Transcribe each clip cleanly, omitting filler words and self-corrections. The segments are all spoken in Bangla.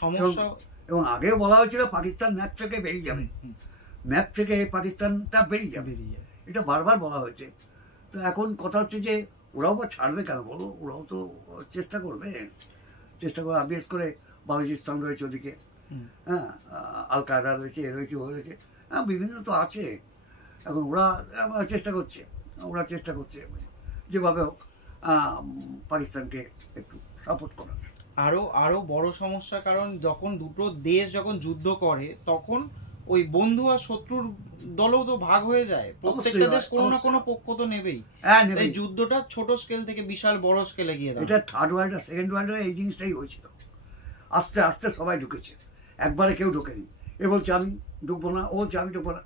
সমস্যা। এবং আগেও বলা হয়েছিল পাকিস্তান ম্যাপ থেকে বেরিয়ে যাবে, ম্যাপ থেকে পাকিস্তানটা বেরিয়ে যাবে, এটা বারবার বলা হয়েছে। তো এখন কথা হচ্ছে যে ওরাও বা ছাড়বে কেন বলো, ওরাও তো চেষ্টা করবে, বিশেষ করে বালুচিস্তান রয়েছে ওদিকে, হ্যাঁ, আল কায়দা রয়েছে, এ রয়েছে, ও রয়েছে, হ্যাঁ, বিভিন্ন তো আছে। এখন ওরা চেষ্টা করছে যেভাবে হোক পাকিস্তানকে একটু সাপোর্ট করার। আরো বড় সমস্যা, কারণ যখন দুটো দেশ যখন যুদ্ধ করে তখন ওই বন্ধু আর শত্রুর দলও তো ভাগ হয়ে যায়, প্রত্যেকটা দেশ কোনো না কোনো পক্ষ তো নেবেই। এই যুদ্ধটা ছোট স্কেল থেকে বিশাল বড় স্কেলে গিয়ে দাঁড়ায়। এটা থার্ড ওয়ার্ল্ড আর সেকেন্ড ওয়ার্ল্ড এই জিনিসটাই হয়েছিল, আস্তে আস্তে সবাই ঢুকেছে, একবারে কেউ ঢোকেনি। এ বলছে আমি ঢুকবো না, ও বলছে আমি ঢুকবো না,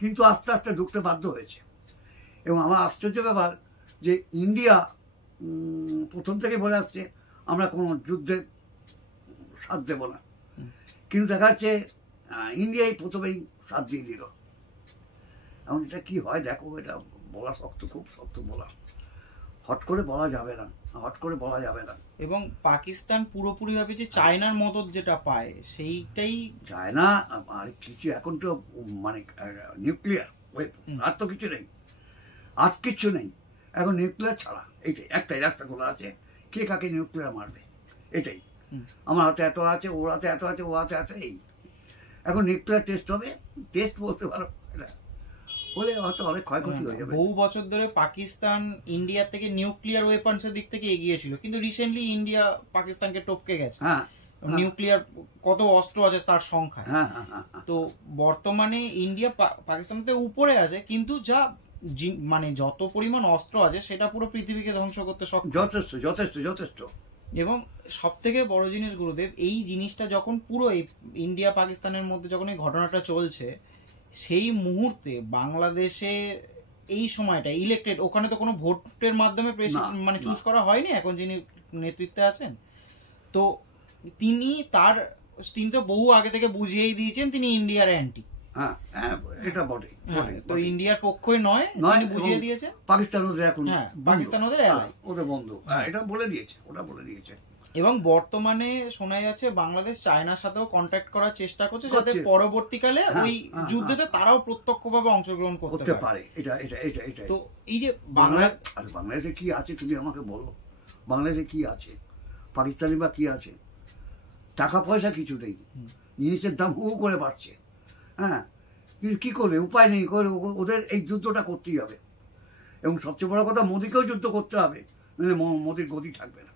কিন্তু আস্তে আস্তে ঢুকতে বাধ্য হয়েছে। এবং আমার আশ্চর্য ব্যাপার যে ইন্ডিয়া প্রথম থেকে বলে আসছে আমরা কোনো যুদ্ধে সাথ দেব না, কিন্তু দেখা যাচ্ছে ইন্ডিয়াই প্রথমেই সাথ দিয়ে দিল। এখন এটা কি হয় দেখো, এটা বলা শক্ত, খুব শক্ত বলা, হট করে বলা যাবে না। এবং পাকিস্তান পুরোপুরি ভাবে যে চায়নার মদত যেটা পায় সেইটাই, চায়না আর কিছু এখন তো মানে নিউক্লিয়ার আর তো কিছু নেই, আজ কিচ্ছু নেই, এখন নিউক্লিয়ার ছাড়া এইটাই একটাই রাস্তা খোলা আছে, কে কাকে নিউক্লিয়ার মারবে এটাই। আমার হাতে এত আছে, ওর হাতে এত আছে, ও হাতে এত, এই এখন নিউক্লিয়ার টেস্ট হবে, টেস্ট বলতে পারো, হলে হয়তো অনেক ক্ষয়ক্ষতি হয়ে যাবে। বহু বছর ধরে পাকিস্তান ইন্ডিয়া থেকে নিউক্লিয়ার ওয়েপন্স এর দিক থেকে এগিয়ে ছিল, কিন্তু রিসেন্টলি ইন্ডিয়া পাকিস্তানকে টপকে গেছে। নিউক্লিয়ার কত অস্ত্র আছে তার সংখ্যা, তো বর্তমানে ইন্ডিয়া পাকিস্তান থেকে উপরে আছে, কিন্তু যা মানে যত পরিমাণ অস্ত্র আছে সেটা পুরো পৃথিবীকে ধ্বংস করতে সক্ষম, যথেষ্ট। এবং সব থেকে বড় জিনিস গুরুদেব, এই জিনিসটা যখন পুরো ইন্ডিয়া পাকিস্তানের মধ্যে যখন এই ঘটনাটা চলছে, সেই মুহূর্তে বাংলাদেশে এই সময়টা ইলেক্টেড, ওখানে তো কোনো ভোটের মাধ্যমে মানে চুজ করা হয়নি এখন যিনি নেতৃত্বে আছেন, তো তিনি তো বহু আগে থেকে বুঝিয়েই দিয়েছেন তিনি ইন্ডিয়ার অ্যান্টি, এটা বটে, তো ইন্ডিয়ার পক্ষই নয়, তিনি বুঝিয়ে দিয়েছেন পাকিস্তান ওদের এখন, পাকিস্তান ওদের এলাই, ওদের বন্ধু, এটা বলে দিয়েছে। এবং বর্তমানে শোনা যাচ্ছে বাংলাদেশ চায়নার সাথেও কন্ট্যাক্ট করার চেষ্টা করছে, যাতে পরবর্তীকালে ওই যুদ্ধেতে তারাও প্রত্যক্ষভাবে অংশগ্রহণ করতে পারে। এটা তো এই যে বাংলাদেশে কি আছে তুমি আমাকে বলো, বাংলাদেশে কি আছে, পাকিস্তানি বা কি আছে? টাকা পয়সা কিছু নেই, জিনিসের দাম হু করে বাড়ছে, হ্যাঁ, কিন্তু কি করবে, উপায় নেই, ওদের এই যুদ্ধটা করতেই হবে। এবং সবচেয়ে বড় কথা, মোদিকেও যুদ্ধ করতে হবে, নাহলে মোদির গতি থাকবে না।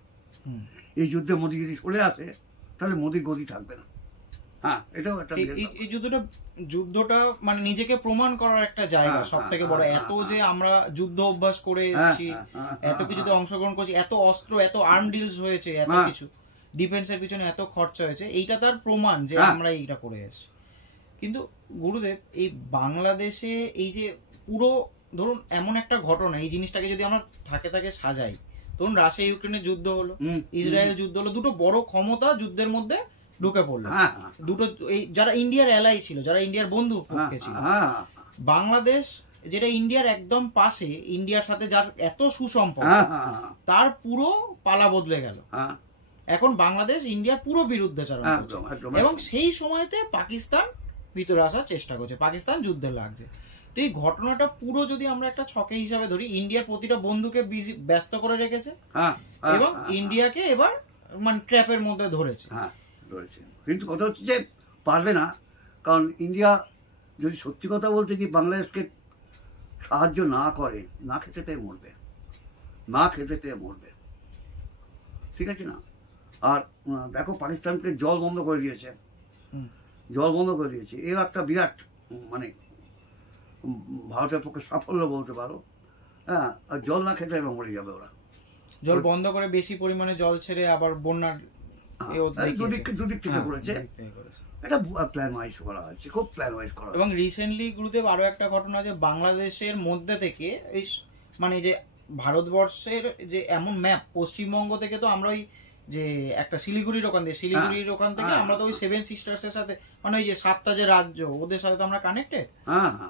এই যুদ্ধে মোদি যদি চলে আসে তাহলে মোদির গতি থাকবে না। হ্যাঁ, এটাও একটা, এই যুদ্ধটা মানে নিজেকে প্রমাণ করার একটা জায়গা, সব থেকে বড়। এত যে আমরা যুদ্ধ অভ্যাস করে এসেছি, এত কিছুতে অংশগ্রহণ করছি, এত অস্ত্র, এত আর্ম ডিলস হয়েছে, এত কিছু ডিফেন্সের পিছনে এত খরচা হয়েছে, এইটা তার প্রমাণ যে আমরা এইটা করে এসেছি। কিন্তু গুরুদেব, এই বাংলাদেশে এই যে পুরো ধরুন এমন একটা ঘটনা, এই জিনিসটাকে যদি আমরা থাকে সাজাই, ধরুন রাশিয়া ইউক্রেনের যুদ্ধ হলো, ইসরায়েল যুদ্ধ হলো, দুটো বড় ক্ষমতা যুদ্ধের মধ্যে ঢুকে পড়লো, দুটো এই যারা ইন্ডিয়ার এলাই ছিল, যারা ইন্ডিয়ার বন্ধু পক্ষে ছিল, বাংলাদেশ যেটা ইন্ডিয়ার একদম পাশে, ইন্ডিয়ার সাথে যার এত সুসম্পর্ক, তার পুরো পালা বদলে গেল। এখন বাংলাদেশ ইন্ডিয়ার পুরো বিরুদ্ধাচরণ করছে, এবং সেই সময়তে পাকিস্তান ভিতরে আসার চেষ্টা করছে, পাকিস্তান যুদ্ধে লাগছে। তো এই ঘটনাটা পুরো যদি আমরা একটা ছকে হিসাবে ধরি, ইন্ডিয়ার প্রতিটা বন্ধুকে ব্যস্ত করে রেখেছে, এবং ইন্ডিয়াকে এবার মানে ট্র্যাপের মধ্যে ধরেছে। কিন্তু কথা হচ্ছে যে পারবে না, কারণ ইন্ডিয়া যদি সত্যি কথা বলতে কি বাংলাদেশকে সাহায্য না করে, না খেতে পেয়ে মরবে, ঠিক আছে না? আর দেখো পাকিস্তানকে জল বন্ধ করে দিয়েছে, এর একটা বিরাট মানে ভারতের পক্ষে সাফল্য বলতে পারো। হ্যাঁ, আর জল না খেতে এবং মরে যাবে ওরা, জল বন্ধ করে বেশি পরিমাণে জল ছেড়ে আবার বন্যার দুদিক থেকে করেছে, এটা প্ল্যান ওয়াইজ করা হয়েছে, খুব প্ল্যান ওয়াইজ করা। এবং রিসেন্টলি গুরুদেব আরো একটা ঘটনা, যে বাংলাদেশের মধ্যে থেকে এই মানে যে ভারতবর্ষের যে এমন ম্যাপ, পশ্চিমবঙ্গ থেকে তো আমরা ওই যে একটা শিলিগুড়ির ওখান থেকে, শিলিগুড়ির ওখান থেকে আমরা তো ওই 7 সিস্টার্স এর সাথে, মানে ওই যে 7টা যে রাজ্য, ওদের সাথে তো আমরা কানেক্টেড।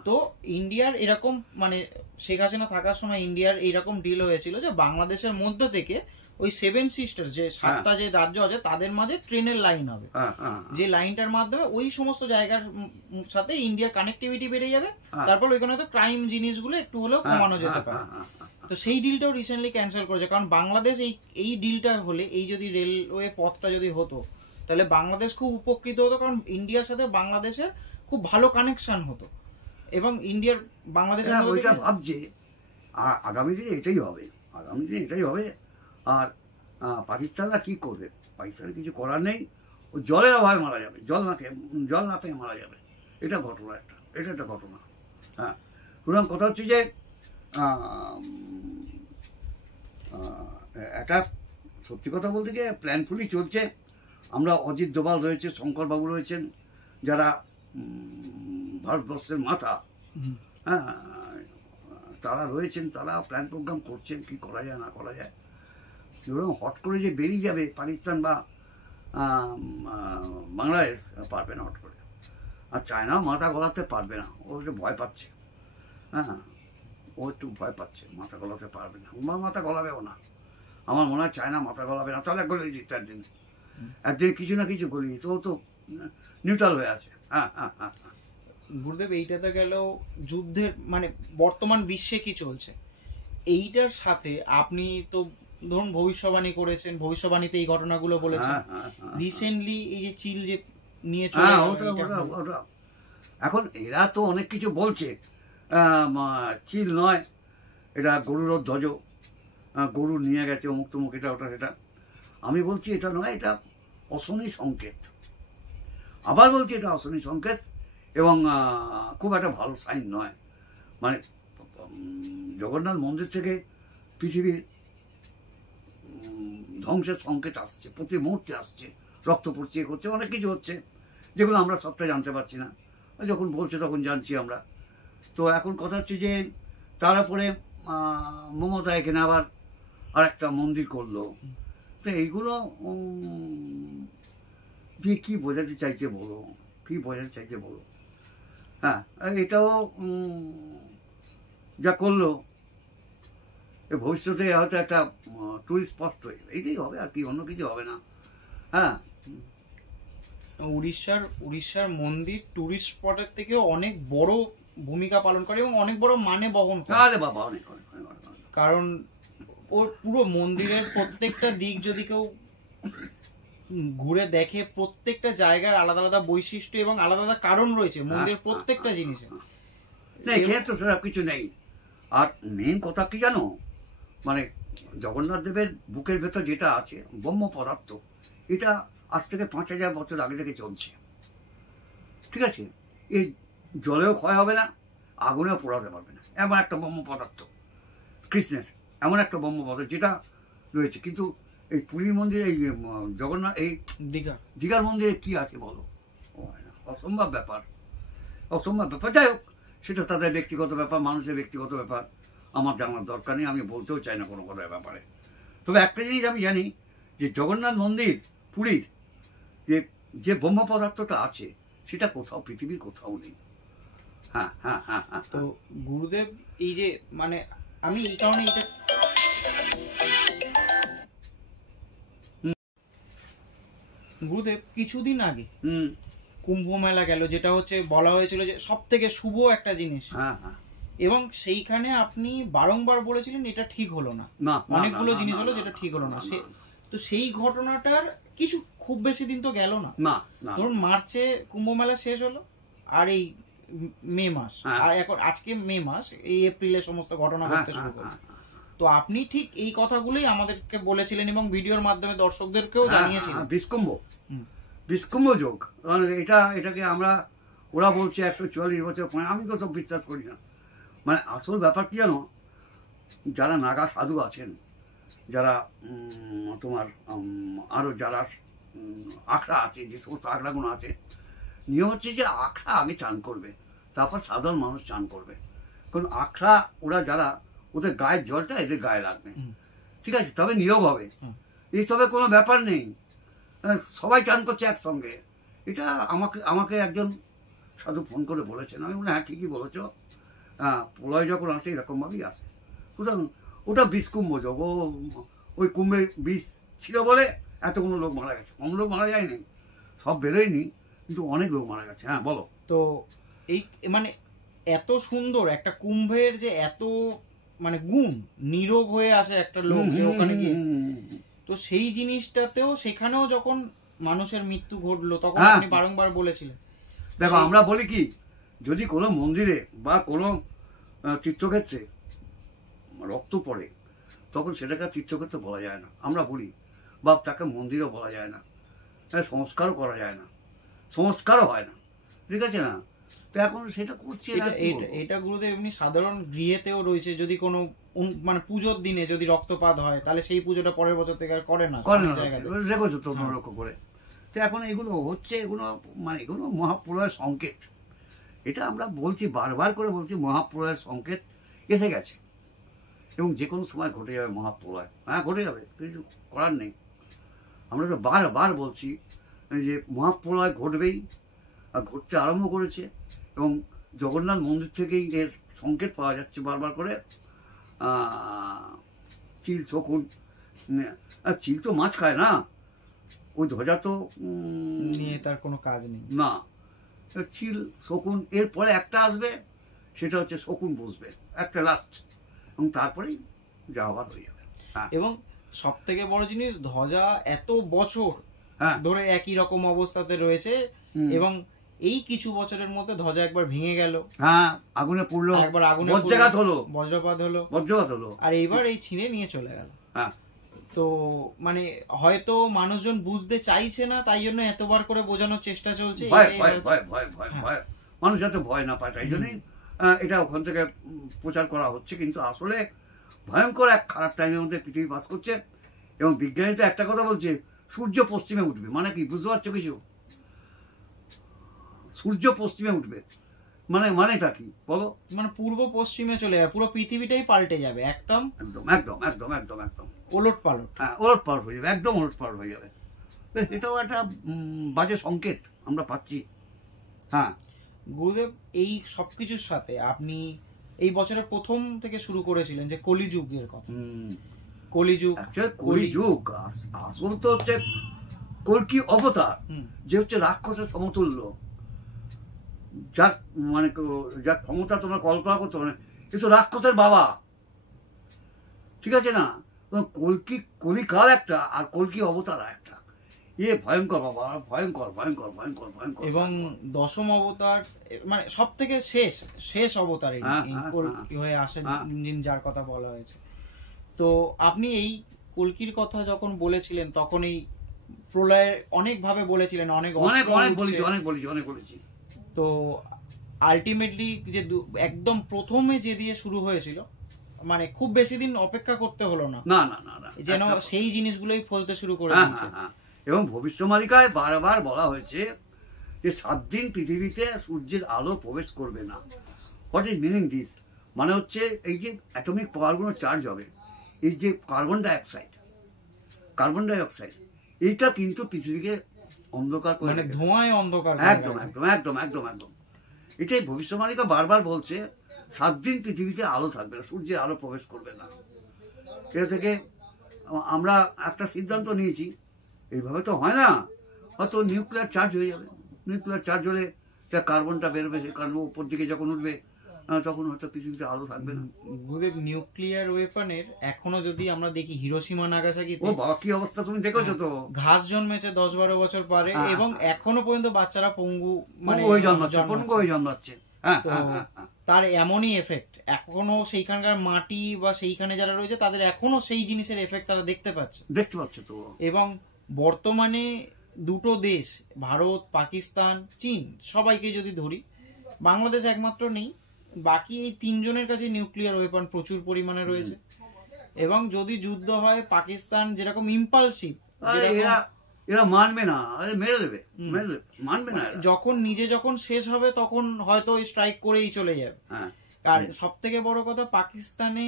তো ইন্ডিয়ার এরকম, মানে শেখ হাসিনা থাকার সময় ইন্ডিয়ার এইরকম ডিল হয়েছিল যে বাংলাদেশের মধ্যে থেকে ওই 7 সিস্টার্স যে 7টা যে রাজ্য আছে তাদের মাঝে ট্রেনের লাইন হবে, যে লাইনটার মাধ্যমে ওই সমস্ত জায়গার সাথে ইন্ডিয়ার কানেক্টিভিটি বেড়ে যাবে, তারপর ওইখানে তো ক্রাইম জিনিসগুলো একটু হলেও কমানো যেতে পারে। তো সেই ডিলটাও রিসেন্টলি ক্যান্সেল করেছে, কারণ বাংলাদেশ এই ডিলটা হলে, এই যদি রেলওয়ে পথটা যদি হতো তাহলে বাংলাদেশ খুব উপকৃত হতো, কারণ ইন্ডিয়ার সাথে বাংলাদেশের খুব ভালো কানেকশন হতো, এবং ইন্ডিয়ার বাংলাদেশের ভাবছে আগামী দিনে এটাই হবে, আগামী দিনে এটাই হবে। আর পাকিস্তানরা কি করবে? পাকিস্তানের কিছু করার নেই, ও জলের অভাবে মারা যাবে, জল না পেয়ে মারা যাবে, এটা ঘটনা এটা একটা ঘটনা। হ্যাঁ, সুতরাং কথা হচ্ছে যে একটা সত্যি কথা বলতে গিয়ে প্ল্যানফুলি চলছে। আমরা অজিত দোভাল রয়েছে, শঙ্করবাবু রয়েছেন, যারা ভারতবর্ষের মাথা, হ্যাঁ, তারা রয়েছেন, তারা প্ল্যান প্রোগ্রাম করছেন কি করা যায় না করা যায়। এবং হট করে যে বেরিয়ে যাবে পাকিস্তান বা বাংলাদেশ, পারবে না হট করে। আর চায়নাও মাথা গলাতে পারবে না, ও একটু ভয় পাচ্ছে। হ্যাঁ, ও একটু ভয় পাচ্ছে, মাথা গলাতে পারবে না, মাথা গলাবেও না। আমার মনে হয় চায়না মাথা গলাবে না, তাহলে গলে দিচ্ছে একদিন কিছু না কিছু গলি, তো তো নিউট্রাল হয়ে আছে। হ্যাঁ হ্যাঁ হ্যাঁ। গুরুদেব, এইটাতে গেল যুদ্ধের, মানে বর্তমান বিশ্বে কি চলছে এইটার সাথে আপনি তো ধরুন ভবিষ্যবাণী করেছেন, ভবিষ্যবাণীতে এই ঘটনাগুলো বলেছেন। রিসেন্টলি এই যে চিল যে নিয়ে চলে, এখন এরা তো অনেক কিছু বলছে, চিল নয়, এটা গরুর ধ্বজ, গরু নিয়ে গেছে অমুক তমুক, এটা ওটা সেটা। আমি বলছি এটা নয়, এটা অশনি সংকেত। আবার বলছি এটা অশনি সংকেত, এবং খুব একটা ভালো সাইন নয়। মানে জগন্নাথ মন্দির থেকে পৃথিবীর ধ্বংসের সংকেত আসছে, প্রতি মুহূর্তে আসছে, রক্ত পড়ছে, করছে, অনেক কিছু হচ্ছে, যেগুলো আমরা সবটা জানতে পারছি না, যখন বলছে তখন জানছি আমরা। তো এখন কথা হচ্ছে যে তারপরে মমতা এখানে আবার আর একটা মন্দির করলো। তো এইগুলো দিয়ে কী বোঝাতে চাইছে বলো, কী বোঝাতে চাইছে বলো? হ্যাঁ, এটাও যা করলো, ভবিষ্যতে হয়তো একটা টুরিস্ট স্পট হয়ে যাবে, এইটাই হবে, আর কি, অন্য কিছু হবে না। হ্যাঁ, উড়িষ্যার মন্দির টুরিস্ট স্পটের থেকেও অনেক বড় ভূমিকা পালন করে এবং অনেক বড় মানে বহন করে। আরে বাবা, অনেক অনেক, কারণ ওর পুরো মন্দিরের প্রত্যেকটা দিক যদি কেউ ঘুরে দেখে, প্রত্যেকটা জায়গার আলাদা আলাদা বৈশিষ্ট্য এবং আলাদা আলাদা কারণ রয়েছে মন্দিরের প্রত্যেকটা জিনিসে। না, এখানে তো সেসব কিছু নেই। আর মেন কথা কি জানো, মানে জগন্নাথ দেবের বুকের ভেতর যেটা আছে ব্রহ্ম পদার্থ, এটা আজ থেকে 5000 বছর আগে থেকে চলছে, ঠিক আছে? এই জলেও ক্ষয় হবে না, আগুনেও পোড়াতে পারবে না, এমন একটা ব্রহ্ম পদার্থ কৃষ্ণের, এমন একটা ব্রহ্ম পদার্থ যেটা রয়েছে। কিন্তু এই পুরীর মন্দিরে, এই জগন্নাথ, এই দীঘার মন্দিরে কি আছে বলো? অসম্ভব ব্যাপার, অসম্ভব ব্যাপার। যাই হোক, সেটা তাদের ব্যক্তিগত ব্যাপার, মানুষের ব্যক্তিগত ব্যাপার, আমার জানার দরকার নেই, আমি বলতেও চাই না কোনো কথার ব্যাপারে। তবে একটা জিনিস আমি জানি, যে জগন্নাথ মন্দির পুরীর যে ব্রহ্ম পদার্থটা আছে, সেটা কোথাও, পৃথিবীর কোথাও নেই। হ্যাঁ হ্যাঁ হ্যাঁ হ্যাঁ। তো গুরুদেব, এই যে মানে আমি এই কারণে এটা, গুরুদেব কিছুদিন আগে কুম্ভ মেলা গেল, যেটা হচ্ছে বলা হয়েছিল যে সব থেকে শুভ একটা জিনিস, এবং সেইখানে আপনি বারংবার বলেছিলেন এটা ঠিক হলো না, অনেকগুলো জিনিস হলো যেটা ঠিক হলো না। তো সেই ঘটনাটার কিছু খুব বেশি দিন তো গেল না, ধরুন মার্চে কুম্ভ মেলা শেষ হলো, আর এই মে মাস, আর এখন আজকে মে মাস, এই এপ্রিলে সমস্ত ঘটনা ঘটতে শুরু করছে। তো আপনি ঠিক এই কথাগুলোই আমাদেরকে বলেছিলেন এবং ভিডিওর মাধ্যমে দর্শকদেরকেও জানিয়েছিলেন। বিষ্কুম্ভ যোগ, এটাকে আমরা, ওরা বলছে 144 বছর, আমি তো সব বিশ্বাস করি না। মানে আসল ব্যাপার কি জানো, যারা নাগা সাধু আছেন, যারা তোমার আরও যারা আখড়া আছে, যে সমস্ত আখড়াগুলো আছে, নিয়ম হচ্ছে যে আখড়া আগে চান করবে, তারপর সাধারণ মানুষ চান করবে। কারণ আখড়া ওরা যারা, ওদের গায়ের জলটা এদের গায়ে লাগবে, ঠিক আছে? তবে নীরব হবে, এইসবের কোনো ব্যাপার নেই, সবাই চান করছে একসঙ্গে। এটা আমাকে একজন সাধু ফোন করে বলেছেন, আমি বলি হ্যাঁ ঠিকই বলেছ, হ্যাঁ প্রলয় যখন আসে এরকমভাবেই আসে। সুতরাং ওটা বিষ কুম্ভ যোগ, ওই কুম্ভে বিষ ছিল বলে এতগুলো লোক মারা গেছে, কম লোক মারা যায়নি, সব বেরোয়নি, কিন্তু অনেক লোক মারা গেছে। হ্যাঁ বলো। তো এই মানে এত সুন্দর একটা কুম্ভের যে এত মানে গুণ, নীরব হয়ে আসে একটা লোক যে ওখানে গিয়ে, তো সেই জিনিসটাতেও সেখানেও যখন মানুষের মৃত্যু ঘটলো তখন আপনি বারংবার বলেছিলেন। দেখো আমরা বলি কি, যদি কোনো মন্দিরে বা কোনো তীর্থক্ষেত্রে রক্ত পড়ে তখন সেটাকে তীর্থক্ষেত্রে বলা যায় না, আমরা বলি, বা তাকে মন্দিরও বলা যায় না, সংস্কারও করা যায় না, সংস্কারও হয় না, ঠিক আছে না? তো এখন সেটা করছে এটা গুরুদেব এমনি সাধারণ গৃহেতেও রয়েছে, যদি কোনো মানে পুজোর দিনে যদি রক্তপাত হয় তাহলে সেই পুজোটা পরের বছর থেকে আর করে না, রেখেছো তোমরা লক্ষ্য করে। তো এখন এগুলো হচ্ছে, এগুলো মানে এগুলো মহাপ্রলয়ের সংকেত। এটা আমরা বলছি, বারবার করে বলছি, মহাপ্রলয়ের সংকেত এসে গেছে এবং যে কোনো সময় ঘটে যাবে মহাপ্রলয়। হ্যাঁ ঘটে যাবে, কিছু করার নেই। আমরা তো বারবার বলছি যে মহাপ্রলয় ঘটবেই, আর ঘটতে আরম্ভ করেছে, এবং জগন্নাথ মন্দির থেকেই এর সংকেত পাওয়া যাচ্ছে বারবার করে। চিল শকুন, চিল তো মাছ খায় না, ওই ধ্বজা তো নিয়ে তার কোনো কাজ নেই না। চিল শকুন এরপরে একটা আসবে, সেটা হচ্ছে শকুন বসবে একটা লাস্ট, এবং তারপরেই যা হওয়ার হয়ে যাবে। এবং সব থেকে বড় জিনিস, ধ্বজা এত বছর ধরে একই রকম অবস্থাতে রয়েছে, এবং এই কিছু বছরের মধ্যে ধ্বজা একবার ভেঙে গেল, হ্যাঁ আগুনে পুড়লো, একবার আগুনে বজ্রপাত হলো, আর এইবার এই ছিঁড়ে নিয়ে চলে গেল। তো মানে হয়তো মানুষজন বুঝতে চাইছে না, তাই জন্য এতবার করে বোঝানোর চেষ্টা চলছে, মানুষ যাতে ভয় না পায়, তাই জন্যই এটা ওখান থেকে প্রচার করা হচ্ছে। কিন্তু আসলে ভয়ঙ্কর এক খারাপ টাইমের মধ্যে পৃথিবী বাস করছে, এবং বিজ্ঞানী তো একটা কথা বলছে, সূর্য পশ্চিমে উঠবে। মানে কি বুঝতে পারছো কিছু? সূর্য পশ্চিমে উঠবে মানেটা কি বলো? মানে পূর্ব পশ্চিমে চলে যাবে, পুরো পৃথিবীটাই পাল্টে যাবে, একদম একদম একদম একদম একদম ওলট পালট। হ্যাঁ ওলট পালট হয়ে যাবে, একদম ওলট পালট হয়ে যাবে। এটাও একটা বাজে সংকেত আমরা পাচ্ছি। হ্যাঁ গুরুদেব, এই সবকিছুর সাথে আপনি এই বছরের প্রথম থেকে শুরু করেছিলেন যে কলিযুগের কথা। কলিযুগ আসল তো হচ্ছে কল্কি অবতার, যে হচ্ছে রাক্ষসের সমতুল্য, যার মানে যার ক্ষমতা তোমরা কল্পনা করতে পারো না। এ তো রাক্ষসের বাবা, ঠিক আছে না? কলিকাল একটা, আর কল্কি অবতার একটা, এ ভয়ঙ্কর বাবা, ভয়ঙ্কর ভয়ঙ্কর ভয়ঙ্কর ভয়ঙ্কর। এবং দশম অবতার মানে সব থেকে শেষ অবতার কল্কি হয়ে আসেন, যার কথা বলা হয়েছে। তো আপনি এই কল্কির কথা যখন বলেছিলেন তখন এই প্রলয়ের অনেক ভাবে বলেছিলেন, অনেক বলেছি। তো আলটিমেটলি যে একদম প্রথমে যে দিয়ে শুরু হয়েছিল, মানে খুব বেশি দিন অপেক্ষা করতে হলো না, যেন সেই জিনিসগুলোই ফলতে শুরু করে দিয়েছে। এবং ভবিষ্যৎবাণীকায় বারবার বলা হয়েছে যে 7 দিন পৃথিবীতে সূর্যের আলো প্রবেশ করবে না। What is meaning this? মানে হচ্ছে এই যে অ্যাটমিক পাওয়ারগুলো চার্জ হবে, এই যে কার্বন ডাইঅক্সাইড এইটা কিন্তু পৃথিবীকে অন্ধকার করে, মানে ধোঁয়ায় অন্ধকার, একদম একদম একদম একদম একদম। এটাই ভবিষ্যৎবাণীকা বারবার বলছে, 7 দিন পৃথিবীতে আলো থাকবে না, সূর্যের আলো প্রবেশ করবে না। এটা থেকে আমরা একটা সিদ্ধান্ত নিয়েছি, এইভাবে তো হয় না, হয়তো নিউক্লিয়ার চার্জ হয়ে যাবে। নিউক্লিয়ার চার্জ হলে কার্বনটা বেরোবে, সেই কার্বন উপর দিকে যখন উঠবে তখন হয়তো পৃথিবীতে আলো থাকবে না। নিউক্লিয়ার ওয়েপনের এখনো যদি আমরা দেখি, হিরোশিমা নাগাসাকিতে কি অবস্থা তুমি দেখেছো তো, ঘাস জন্মেছে 10-12 বছর পরে, এবং এখনো পর্যন্ত বাচ্চারা পঙ্গু জন্মাচ্ছে। তার এমনই এফেক্ট এখনো সেইখানকার মাটি বা সেইখানে যারা রয়েছে তাদের এখনো সেই জিনিসের এফেক্ট তারা দেখতে পাচ্ছে তো। এবং বর্তমানে দুটো দেশ, ভারত, পাকিস্তান, চীন, সবাইকে যদি ধরি, বাংলাদেশ একমাত্র নেই, বাকি এই 3 জনের কাছে নিউক্লিয়ার ওয়েপন প্রচুর পরিমাণে রয়েছে। এবং যদি যুদ্ধ হয়, পাকিস্তান যেরকম ইম্পালসিভ, এরা মানবে না, মেরে দেবে, মানবে না। যখন শেষ হবে তখন হয়তো স্ট্রাইক করেই চলে যাবে। আর সব থেকে বড় কথা, পাকিস্তানে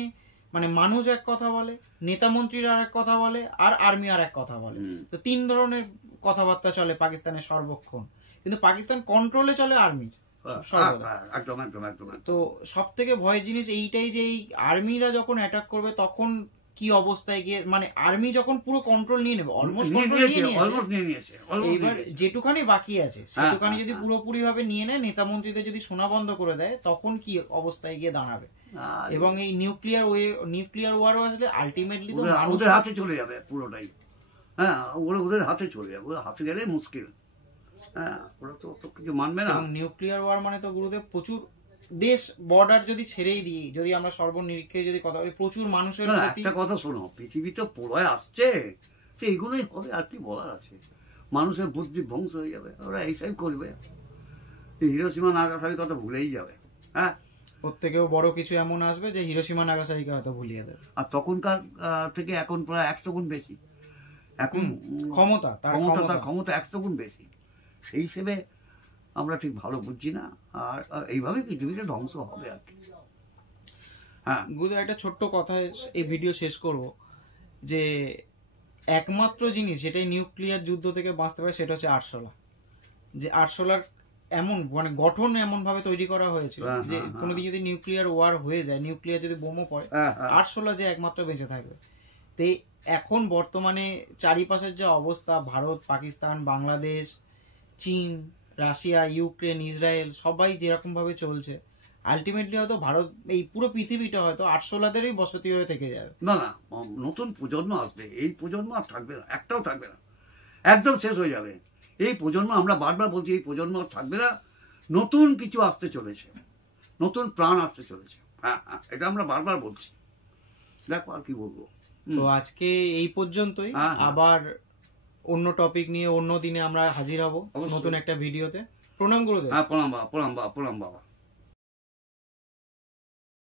মানে মানুষ এক কথা বলে, নেতা মন্ত্রীরা আর এক কথা বলে, আর আর্মি আর এক কথা বলে। তো 3 ধরনের কথাবার্তা চলে পাকিস্তানের সর্বক্ষণ, কিন্তু পাকিস্তান কন্ট্রোলে চলে আর্মির সর্বদা। একদম একদম একদম। তো সব থেকে ভয়ের জিনিস এইটাই যে এই আর্মিরা যখন অ্যাটাক করবে তখন কি অবস্থায় গিয়ে, মানে আর্মি যখন পুরো কন্ট্রোল নিয়ে নেবে, অলমোস্ট কন্ট্রোল নিয়ে নিয়েছে, এইবার যেটুখানি বাকি আছে সেটুখানি যদি পুরোপুরি ভাবে নিয়ে নেয়, নেতা মন্ত্রীদের যদি শোনা বন্ধ করে দেয়, তখন কি অবস্থায় গিয়ে দাঁড়াবে। এবং এই নিউক্লিয়ার ওয়ারও আসলে আলটিমেটলি তো ওদের হাতে চলে যাবে পুরোটাই। হ্যাঁ, ওদের হাতে চলে যাবে, ওদের হাতে গেলে মুশকিল। হ্যাঁ, ওরা তো কিছু মানবে না। নিউক্লিয়ার ওয়ার মানে তো গুরুদেব প্রচুর দেশ, বর্ডার যদি ছেড়েই দিই, যদি আমরা সর্বনিরীক্ষে যদি কথা বলি, প্রচুর মানুষের একটা কথা শোনো, পৃথিবী তো প্রলয় আসছে, এইগুলোই হবে, আর কি বলার আছে। মানুষের বুদ্ধি ধ্বংস হয়ে যাবে, ওরা এইসব করবে। হিরোশিমা নাগাসাকির কথা ভুলেই যাবে। হ্যাঁ, ওর থেকেও বড় কিছু এমন আসবে যে হিরোশিমা নাগাসাকিকে হয়তো ভুলিয়ে দেবে। আর তখনকার থেকে এখন প্রায় 100 গুণ বেশি। এখন ক্ষমতা 100 গুণ বেশি। সেই হিসেবে আমরা ঠিক ভালো বুঝছি না, আর এইভাবে পৃথিবীটা ধ্বংস হবে আর কি। হ্যাঁ গুরুদেব, একটা ছোট্ট কথায় এই ভিডিও শেষ করব, যে একমাত্র জিনিস যেটাই নিউক্লিয়ার যুদ্ধ থেকে বাঁচতে পারে সেটা হচ্ছে আরশোলা। যে আরশোলার এমন মানে গঠন এমন ভাবে তৈরি করা হয়েছিল যে কোনোদিন যদি নিউক্লিয়ার ওয়ার হয়ে যায়, নিউক্লিয়ার যদি বোমও পড়ে, আরশোলা যে একমাত্র বেঁচে থাকবে। তো এখন বর্তমানে চারিপাশের যে অবস্থা, ভারত, পাকিস্তান, বাংলাদেশ, চীন, রাশিয়া, ইউক্রেন, ইসরায়েল, সবাই যেরকম ভাবে চলছে, আলটিমেটলি হয়তো ভারত, এই পুরো পৃথিবীটা হয়তো আরশোলাদেরই বসতি হয়ে থেকে যাবে। না, নতুন প্রজন্ম আসবে, এই প্রজন্ম আর থাকবে না, একটাও থাকবে না, একদম শেষ হয়ে যাবে এই প্রজন্ম। আমরা বারবার বলছি এই প্রজন্ম আর থাকবে না, নতুন কিছু আসতে চলেছে, নতুন প্রাণ আসতে চলেছে। হ্যাঁ, এটা আমরা বারবার বলছি। দেখো আর কি বলবো। তো আজকে এই পর্যন্তই, আবার অন্য টপিক নিয়ে অন্য দিনে আমরা হাজির হব নতুন একটা ভিডিওতে। প্রণাম গুরুদেব। হ্যাঁ, প্রণাম বাবা, প্রণাম বাবা, প্রণাম বাবা।